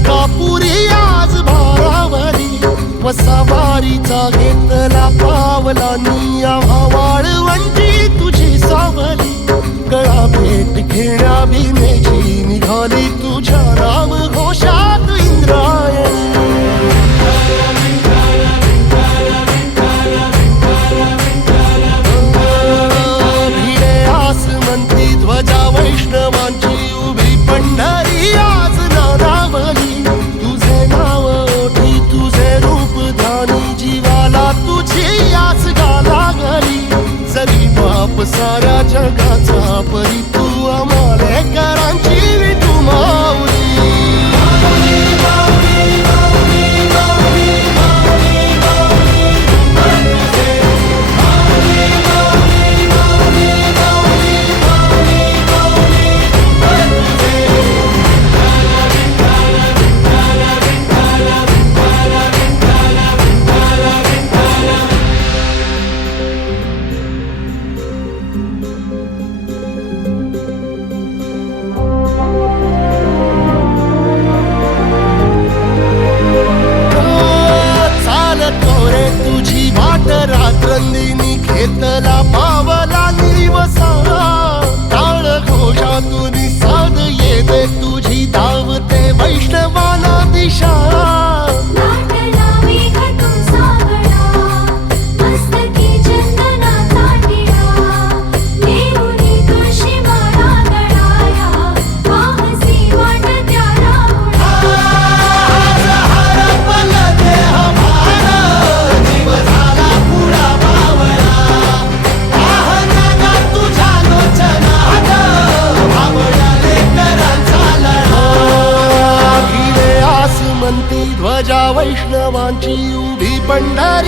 अंकापुरी आज भारावरी वसावारीचा घेतला पावला निया वाळवंटी तुझी सावली गळा भेट घेण्या भीमेची निघाली तुझ्या राम घोषात इंद्रायणी भिडे आसमंती ध्वजा वैष्णवांची उभी पंढरी आज नारावली तुझे नाव ओठी तुझे रूप ध्यानी जीवाला तुझी आस गाला गली जरी बाप साऱ्या जगाचा परी तू आमालेकरांची विठू माऊली रात्रंदिनी घेतला पावला निवसा टाळ घोषातून साध येते तुझी धावते वैष्णवाला दिशा ध्वजा वैष्णवांची उभी पंढरी